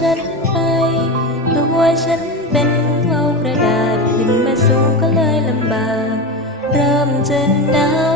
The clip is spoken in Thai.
ฉันไปตัวฉันเป็นเงากระดาษขึ้นมาสูงก็เลยลำบาก เริ่มจะหนาว